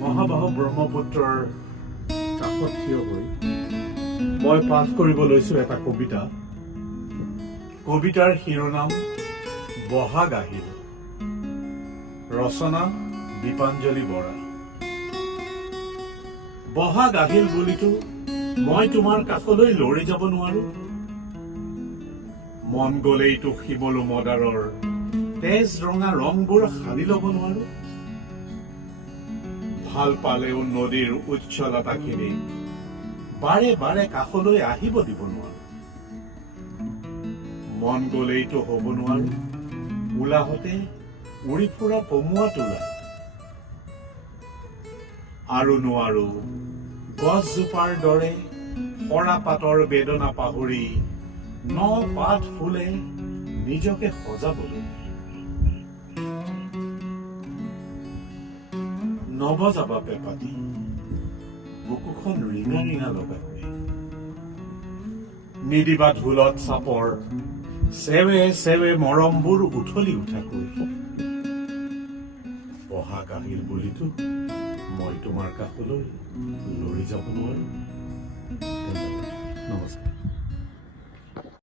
মহাবাহু ব্ৰহ্মপুত্ৰৰ কাষত থিয় হৈ মই পাঠ কৰিব লৈছো এটা কবিতা। কবিতাৰ শিৰোনাম বহাগ আহিল। ৰচনা দীপাঞ্জলি বৰা। বহাগ আহিল বুলিতো মই তোমাৰ কাষলৈ লৰি যাব নোৱাৰো। মন গলেইতো শিমলু মদাৰৰ তেজ ৰঙা ৰংবোৰ সানি ল'ব নোৱাৰো। ভাল পালেও নদীৰ উচ্ছলতাখিনি বাৰে বাৰে কাষলৈ আহিব দিব নোৱাৰো। মন গলেইতো হ'ব নোৱাৰো উলাহতে উৰি ফুৰা পমুৱা তোলা। আৰু নোৱাৰো গছজোপাৰ দৰে সৰা পাতৰ বেদনা পাহৰি ন পাত ফুলে নিজকে সজাবলৈ। নবজাবা পেপাতি বুকুখন ৰিঙা ৰিঙা লগাকৈ। নিদিবা ঢোলত চাপৰ চেৱে চেৱে মৰমবোৰ উঠলি উঠাকৈ। বহাগ আহিল বুলিতো মই তোমাৰ কাষলৈ লৰি যাব নোৱাৰো। নমস্কাৰ।